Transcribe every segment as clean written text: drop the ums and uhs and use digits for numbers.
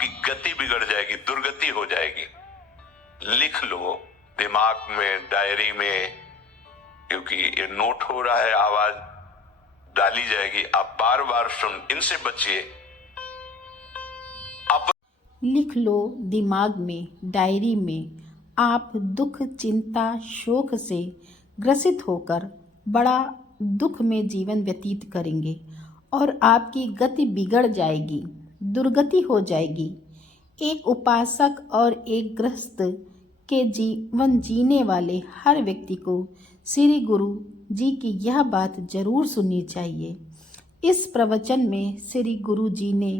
आपकी गति बिगड़ जाएगी, दुर्गति हो जाएगी। लिख लो दिमाग में, डायरी में, क्योंकि ये नोट हो रहा है, आवाज डाली जाएगी, आप बार बार सुन, इनसे बचिए। लिख लो दिमाग में, डायरी में। आप दुख, चिंता, शोक से ग्रसित होकर बड़ा दुख में जीवन व्यतीत करेंगे और आपकी गति बिगड़ जाएगी, दुर्गति हो जाएगी। एक उपासक और एक गृहस्थ के जीवन जीने वाले हर व्यक्ति को श्री गुरु जी की यह बात जरूर सुननी चाहिए। इस प्रवचन में श्री गुरु जी ने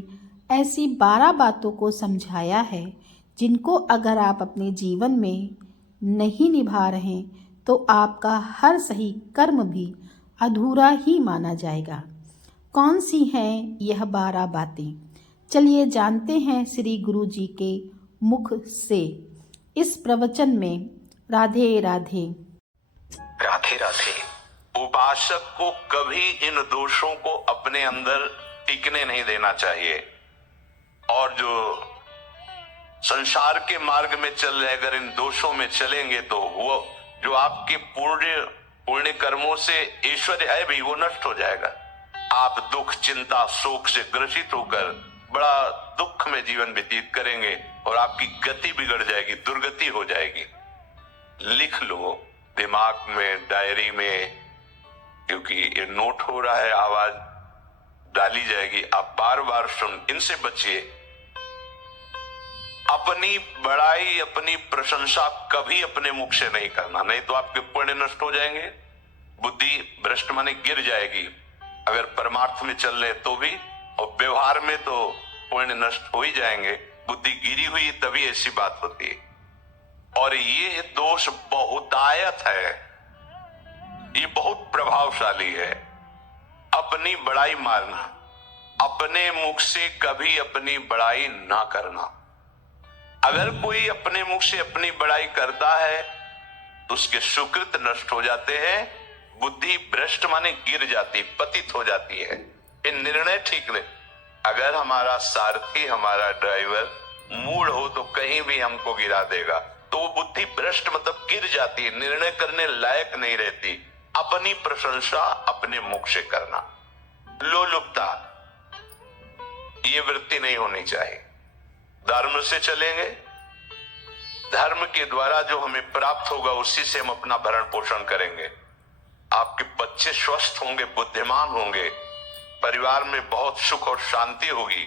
ऐसी 12 बातों को समझाया है जिनको अगर आप अपने जीवन में नहीं निभा रहे तो आपका हर सही कर्म भी अधूरा ही माना जाएगा। कौन सी हैं यह 12 बातें? चलिए जानते हैं श्री गुरु जी के मुख से इस प्रवचन में। राधे राधे। राधे राधे। उपासक को कभी इन दोषों को अपने अंदर टिकने नहीं देना चाहिए, और जो संसार के मार्ग में चल रहे अगर इन दोषों में चलेंगे तो वो जो आपके पुण्य कर्मों से ऐश्वर्य है भी वो नष्ट हो जाएगा। आप दुख, चिंता, शोक से ग्रसित होकर बड़ा दुख में जीवन व्यतीत करेंगे और आपकी गति बिगड़ जाएगी, दुर्गति हो जाएगी। लिख लो दिमाग में, डायरी में, क्योंकि ये नोट हो रहा है, आवाज डाली जाएगी, आप बार बार सुन, इनसे बचिए। अपनी बड़ाई, अपनी प्रशंसा कभी अपने मुख से नहीं करना, नहीं तो आपके पुण्य नष्ट हो जाएंगे, बुद्धि भ्रष्ट माने गिर जाएगी। अगर परमार्थ में चल रहे तो भी, और व्यवहार में तो पुण्य नष्ट हो ही जाएंगे। बुद्धि गिरी हुई तभी ऐसी बात होती है। और ये दोष बहुतायत है, ये बहुत प्रभावशाली है। अपनी बड़ाई मारना, अपने मुख से कभी अपनी बड़ाई ना करना। अगर कोई अपने मुख से अपनी बड़ाई करता है तो उसके सुकृत नष्ट हो जाते हैं, बुद्धि भ्रष्ट माने गिर जाती, पतित हो जाती है। ये निर्णय ठीक नहीं। अगर हमारा सारथी, हमारा ड्राइवर मूड हो तो कहीं भी हमको गिरा देगा, तो वो बुद्धि भ्रष्ट मतलब गिर जाती है, निर्णय करने लायक नहीं रहती। अपनी प्रशंसा अपने मुख से करना, लोलुपता, ये वृत्ति नहीं होनी चाहिए। धर्म से चलेंगे, धर्म के द्वारा जो हमें प्राप्त होगा उसी से हम अपना भरण पोषण करेंगे। आपके बच्चे स्वस्थ होंगे, बुद्धिमान होंगे, परिवार में बहुत सुख और शांति होगी।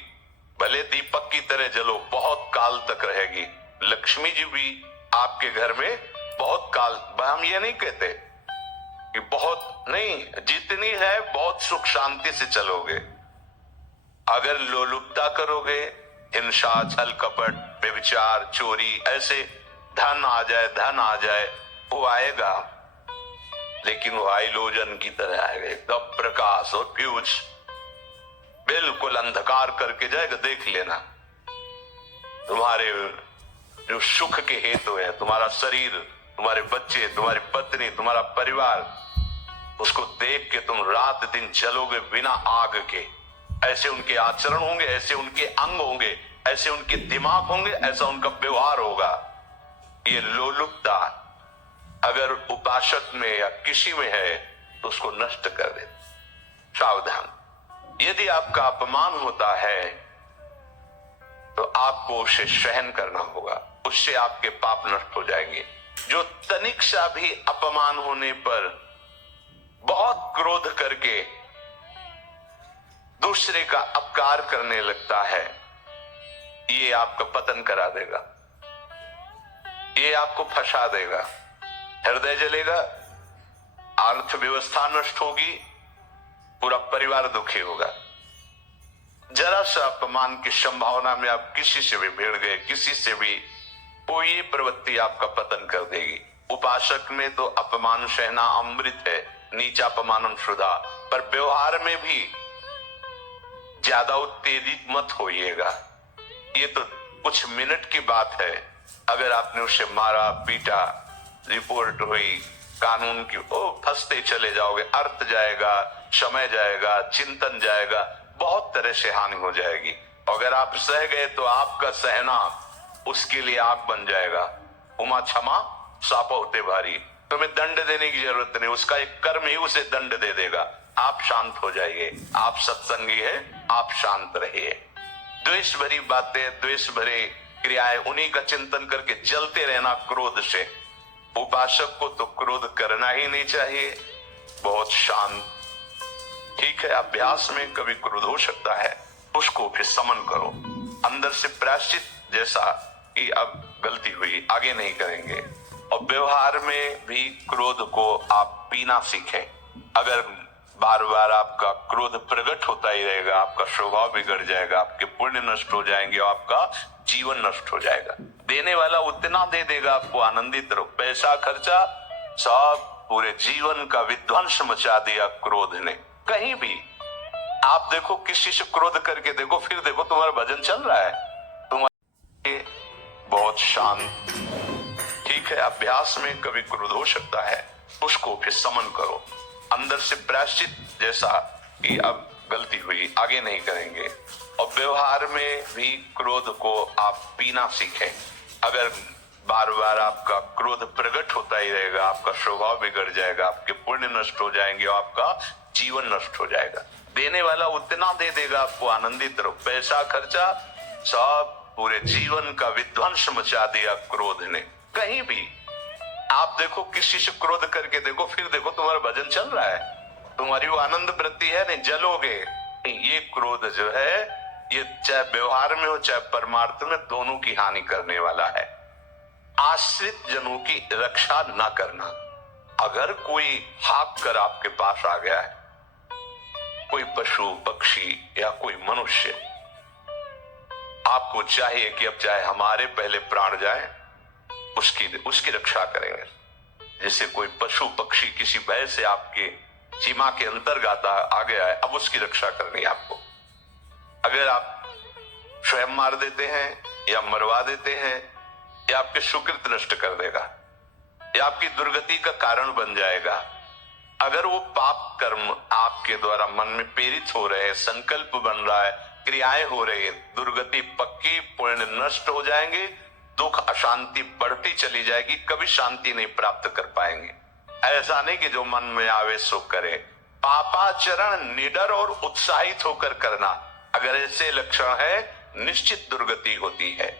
भले दीपक की तरह जलो, बहुत काल तक रहेगी। लक्ष्मी जी भी आपके घर में बहुत काल, हम ये नहीं कहते कि बहुत नहीं, जितनी है बहुत सुख शांति से चलोगे। अगर लोलुपता करोगे, हिंसा, छल कपट, व्यभिचार, चोरी, ऐसे धन आ जाए, वो आएगा, लेकिन वो हाइलोजन की तरह आएगा, एकदम प्रकाश और फ्यूज, बिल्कुल अंधकार करके जाएगा। देख लेना, तुम्हारे जो सुख के हेतु है, तुम्हारा शरीर, तुम्हारे बच्चे, तुम्हारी पत्नी, तुम्हारा परिवार, उसको देख के तुम रात दिन जलोगे बिना आग के। ऐसे उनके आचरण होंगे, ऐसे उनके अंग होंगे, ऐसे उनके दिमाग होंगे, ऐसा उनका व्यवहार होगा। ये लोलुपता अगर उपासक में या किसी में है तो उसको नष्ट कर दे। सावधान, यदि आपका अपमान होता है तो आपको उसे सहन करना होगा, उससे आपके पाप नष्ट हो जाएंगे। जो तनिक सा भी अपमान होने पर बहुत क्रोध करके दूसरे का अपकार करने लगता है, ये आपका पतन करा देगा, ये आपको फंसा देगा, हृदय जलेगा, अर्थव्यवस्था नष्ट होगी, पूरा परिवार दुखी होगा। जरा सा अपमान की संभावना में आप किसी से भी भिड़ गए, किसी से भी, कोई प्रवृत्ति आपका पतन कर देगी। उपासक में तो अपमान सहना अमृत है, नीचा अपमानम शुदा, पर व्यवहार में भी ज्यादा उत्तेजित मत होइएगा। ये तो कुछ मिनट की बात है, अगर आपने उसे मारा, पीटा, रिपोर्ट हुई कानून की, ओ फंसते चले जाओगे, अर्थ जाएगा, समय जाएगा, चिंतन जाएगा, बहुत तरह से हानि हो जाएगी। अगर आप सह गए तो आपका सहना उसके लिए आग बन जाएगा। उमा क्षमा सापा होते भारी। तुम्हें दंड देने की जरूरत नहीं, उसका एक कर्म ही उसे दंड दे देगा। आप शांत हो जाइए, आप सत्संगी है, आप शांत रहिए। द्वेष भरी बातें, द्वेष भरे क्रियाएं, उन्हीं का चिंतन करके जलते रहना क्रोध से। उपासक को तो क्रोध करना ही नहीं चाहिए, बहुत शांत। ठीक है, अभ्यास में कभी क्रोध हो सकता है, उसको फिर समन करो, अंदर से प्रायश्चित जैसा कि अब गलती हुई, आगे नहीं करेंगे। और व्यवहार में भी क्रोध को आप पीना सीखें। अगर बार बार आपका क्रोध प्रकट होता ही रहेगा, आपका स्वभाव बिगड़ जाएगा, आपके पुण्य नष्ट हो जाएंगे और आपका जीवन नष्ट हो जाएगा। देने वाला उतना दे देगा, आपको आनंदित रहो। पैसा खर्चा सब पूरे जीवन का विध्वंस मचा दिया क्रोध ने। कहीं भी आप देखो, किसी से क्रोध करके देखो, फिर देखो तुम्हारा भजन चल रहा है, तुम्हारे बहुत शांत। ठीक है, अभ्यास में कभी क्रोध हो सकता है, उसको फिर समन करो, अंदर से प्रायश्चित जैसा कि अब गलती हुई, आगे नहीं करेंगे। और व्यवहार में भी क्रोध को आप पीना सीखें। अगर बार बार आपका क्रोध प्रकट होता ही रहेगा, आपका स्वभाव बिगड़ जाएगा, आपके पुण्य नष्ट हो जाएंगे और आपका जीवन नष्ट हो जाएगा। देने वाला उतना दे देगा, आपको आनंदित रहो। पैसा खर्चा सब पूरे जीवन का विध्वंस मचा दिया क्रोध ने। कहीं भी आप देखो, किसी से क्रोध करके देखो, फिर देखो तुम्हारा भजन चल रहा है, तुम्हारी वो आनंद वृत्ति है, नहीं जलोगे। ये क्रोध जो है, ये चाहे व्यवहार में हो चाहे परमार्थ में, दोनों की हानि करने वाला है। आश्रित जनों की रक्षा न करना। अगर कोई हाक कर आपके पास आ गया है, कोई पशु पक्षी या कोई मनुष्य, आपको चाहिए कि अब चाहे हमारे पहले प्राण जाए, उसकी रक्षा करेंगे। जैसे कोई पशु पक्षी किसी भय से आपके सीमा के अंतर्गत आ गया है, अब उसकी रक्षा करनी है आपको। अगर आप स्वयं मार देते हैं या मरवा देते हैं, या आपके सुकृत नष्ट कर देगा, या आपकी दुर्गति का कारण बन जाएगा। अगर वो पाप कर्म आपके द्वारा मन में प्रेरित हो रहे हैं, संकल्प बन रहा है, क्रियाएं हो रही है, दुर्गति पक्की, पुण्य नष्ट हो जाएंगे, दुख अशांति बढ़ती चली जाएगी, कभी शांति नहीं प्राप्त कर पाएंगे। ऐसा नहीं कि जो मन में आवे सो करे। पापाचरण निडर और उत्साहित होकर करना, अगर ऐसे लक्षण है, निश्चित दुर्गति होती है।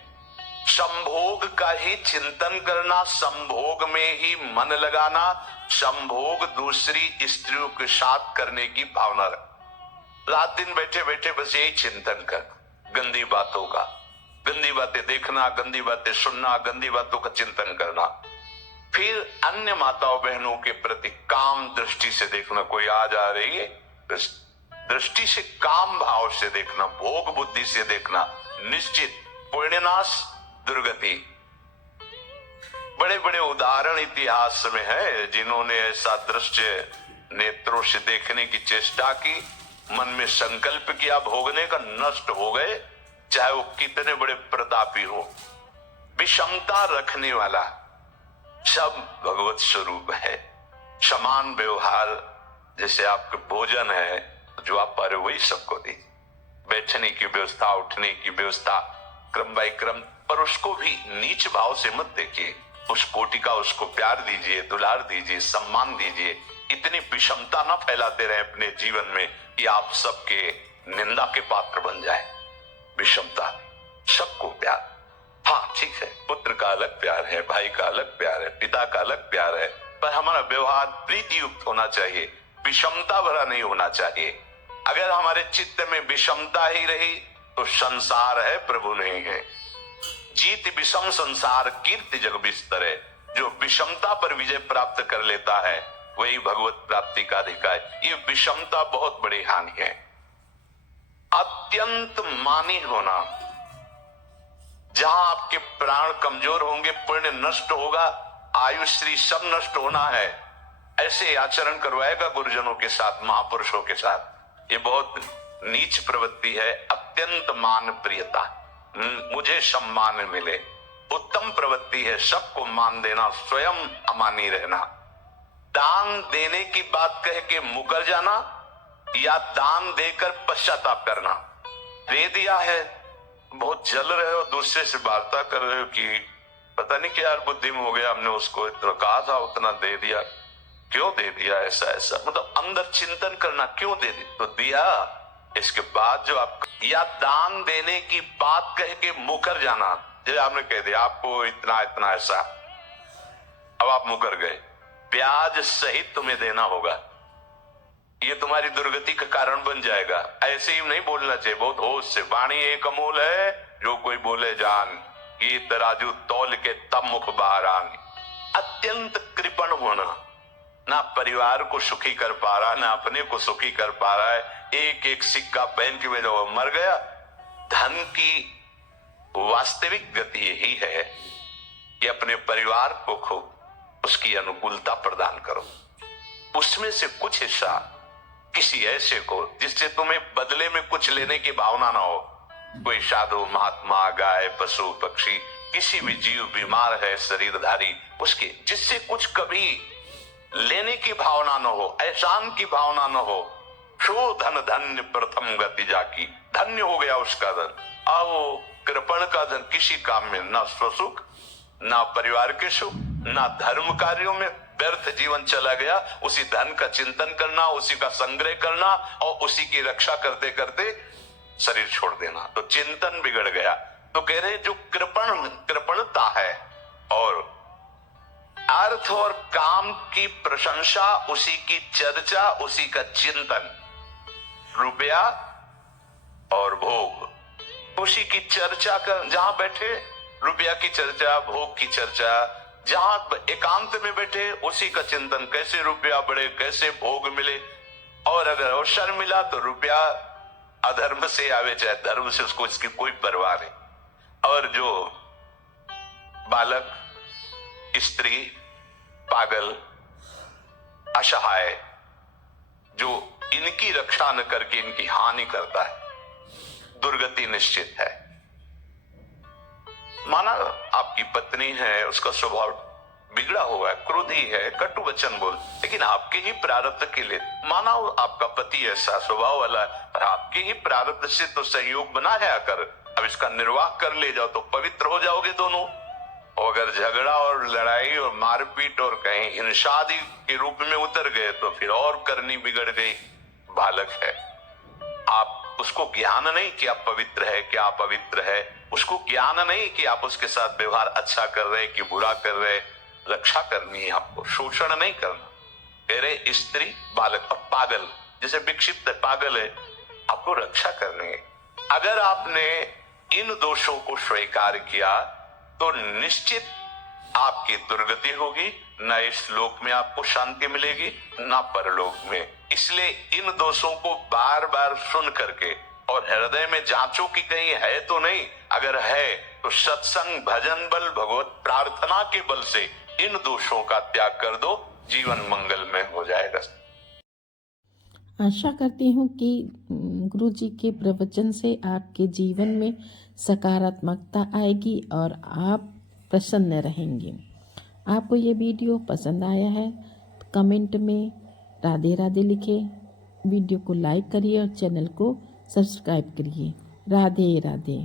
संभोग का ही चिंतन करना, संभोग में ही मन लगाना, संभोग दूसरी स्त्रियों के साथ करने की भावना रख। रात दिन बैठे बैठे बस यही चिंतन कर, गंदी बातों का, गंदी बातें देखना, गंदी बातें सुनना, गंदी बातों का चिंतन करना। फिर अन्य माताओं बहनों के प्रति काम दृष्टि से देखना। कोई आ जा रही है, दृष्टि से काम भाव से देखना, भोग बुद्धि से देखना, निश्चित पुण्यनाश दुर्गति। बड़े बड़े उदाहरण इतिहास में है, जिन्होंने ऐसा दृश्य नेत्रों से देखने की चेष्टा की, मन में संकल्प किया भोगने का, नष्ट हो गए, चाहे वो कितने बड़े प्रतापी हो। विषमता रखने वाला सब भगवत स्वरूप है। समान व्यवहार, जैसे आपके भोजन है जो आप पा रहे हो, वही सबको दी। बैठने की व्यवस्था, उठने की व्यवस्था, क्रम बाय क्रम, पर उसको भी नीच भाव से मत देखिए। उस कोटि का उसको प्यार दीजिए, दुलार दीजिए, सम्मान दीजिए। इतनी विषमता न फैलाते रहे अपने जीवन में कि आप सबके निंदा के पात्र बन जाए। विषमता, सबको प्यार। हाँ ठीक है, पुत्र का अलग प्यार है, भाई का अलग प्यार है, पिता का अलग प्यार है, पर हमारा व्यवहार प्रीति युक्त होना चाहिए, विषमता भरा नहीं होना चाहिए। अगर हमारे चित्त में विषमता ही रही तो संसार है, प्रभु नहीं है। जीत विषम संसार कीर्ति जग बिस्तर है। जो विषमता पर विजय प्राप्त कर लेता है, वही भगवत प्राप्ति का अधिकारी। ये विषमता बहुत बड़ी हानि है। अत्यंत मानी होना, जहां आपके प्राण कमजोर होंगे, पुण्य नष्ट होगा, आयुश्री सब नष्ट होना है, ऐसे आचरण करवाएगा गुरुजनों के साथ, महापुरुषों के साथ। ये बहुत नीच प्रवृत्ति है। अत्यंत मान प्रियता, मुझे सम्मान मिले, उत्तम प्रवृत्ति है। सबको मान देना, स्वयं अमानी रहना। दान देने की बात कह के मुकर जाना, या दान देकर पश्चाताप करना, दे दिया है, बहुत जल रहे हो, दूसरे से वार्ता कर रहे हो कि पता नहीं क्या यार बुद्धि में हो गया, हमने उसको इतना कहा था उतना दे दिया, क्यों दे दिया, ऐसा ऐसा, मतलब अंदर चिंतन करना, क्यों दे दी तो दिया। इसके बाद जो आप या दान देने की बात कह के मुकर जाना, जैसे आपने कह दिया आपको इतना इतना ऐसा, अब आप मुकर गए, ब्याज सहित तुम्हें देना होगा, ये तुम्हारी दुर्गति का कारण बन जाएगा। ऐसे ही नहीं बोलना चाहिए, बहुत होश से। वाणी एक अमूल है, जो कोई बोले जान, ये तराजू तौल के तब मुख बाहर आन। अत्यंत कृपण होना, ना परिवार को सुखी कर पा रहा, ना अपने को सुखी कर पा रहा है, एक एक सिक्का बैंक में जो मर गया। धन की वास्तविक गति यही है कि अपने परिवार को खूब उसकी अनुकूलता प्रदान करो, उसमें से कुछ हिस्सा किसी ऐसे को जिससे तुम्हें बदले में कुछ लेने की भावना ना हो। कोई साधु महात्मा, गाय, पशु पक्षी, किसी भी जीव बीमार है शरीरधारी, उसके जिससे कुछ कभी लेने की भावना न हो, एहसान की भावना न हो। शो धन धन्य प्रथम गति जाकी, धन्य हो गया उसका धन। आओ कृपण का धन किसी काम में ना स्वसुख, ना परिवार के सुख, ना धर्म कार्यों में, व्यर्थ जीवन चला गया। उसी धन का चिंतन करना, उसी का संग्रह करना और उसी की रक्षा करते करते शरीर छोड़ देना, तो चिंतन बिगड़ गया। तो कह रहे जो कृपणता है और अर्थ और काम की प्रशंसा, उसी की चर्चा, उसी का चिंतन, रुपया और भोग, उसी की चर्चा कर, जहां बैठे रुपया की चर्चा, भोग की चर्चा, जहां एकांत में बैठे उसी का चिंतन, कैसे रुपया बढ़े, कैसे भोग मिले। और अगर अवसर मिला तो रुपया अधर्म से आवे चाहे धर्म से, उसको इसकी कोई परवाह नहीं। और जो बालक, स्त्री, पागल, असहाय, जो इनकी रक्षा न करके इनकी हानि करता है, दुर्गति निश्चित है। माना आपकी पत्नी है, उसका स्वभाव बिगड़ा हुआ है, क्रोधी है, कटु वचन बोल, लेकिन आपके ही प्रारब्ध के लिए, माना आपका पति ऐसा स्वभाव वाला है, और आपके ही प्रारब्ध से तो संयोग बना है आकर, अब इसका निर्वाह कर ले जाओ तो पवित्र हो जाओगे दोनों। और अगर झगड़ा और लड़ाई और मारपीट और कहीं हिंसादी के रूप में उतर गए तो फिर और करनी बिगड़ गई। बालक है, आप उसको ज्ञान नहीं कि आप पवित्र है, क्या आप पवित्र है, उसको ज्ञान नहीं कि आप उसके साथ व्यवहार अच्छा कर रहे कि बुरा कर रहे। रक्षा करनी है आपको, शोषण नहीं करना। कह रहे स्त्री, बालक और पागल, जैसे विक्षिप्त है, पागल है, आपको रक्षा करनी है। अगर आपने इन दोषों को स्वीकार किया तो निश्चित आपकी दुर्गति होगी, न इस लोक में आपको शांति मिलेगी न परलोक में। इसलिए इन दोषों को बार बार सुन करके और हृदय में जांचो कि कहीं है तो नहीं, अगर है तो सत्संग, भजन बल, भगवत प्रार्थना के बल से इन दोषों का त्याग कर दो, जीवन मंगलमय हो जाएगा। आशा करती हूँ कि गुरु जी के प्रवचन से आपके जीवन में सकारात्मकता आएगी और आप प्रसन्न रहेंगे। आपको ये वीडियो पसंद आया है तो कमेंट में राधे राधे लिखें, वीडियो को लाइक करिए और चैनल को सब्सक्राइब करिए। राधे राधे।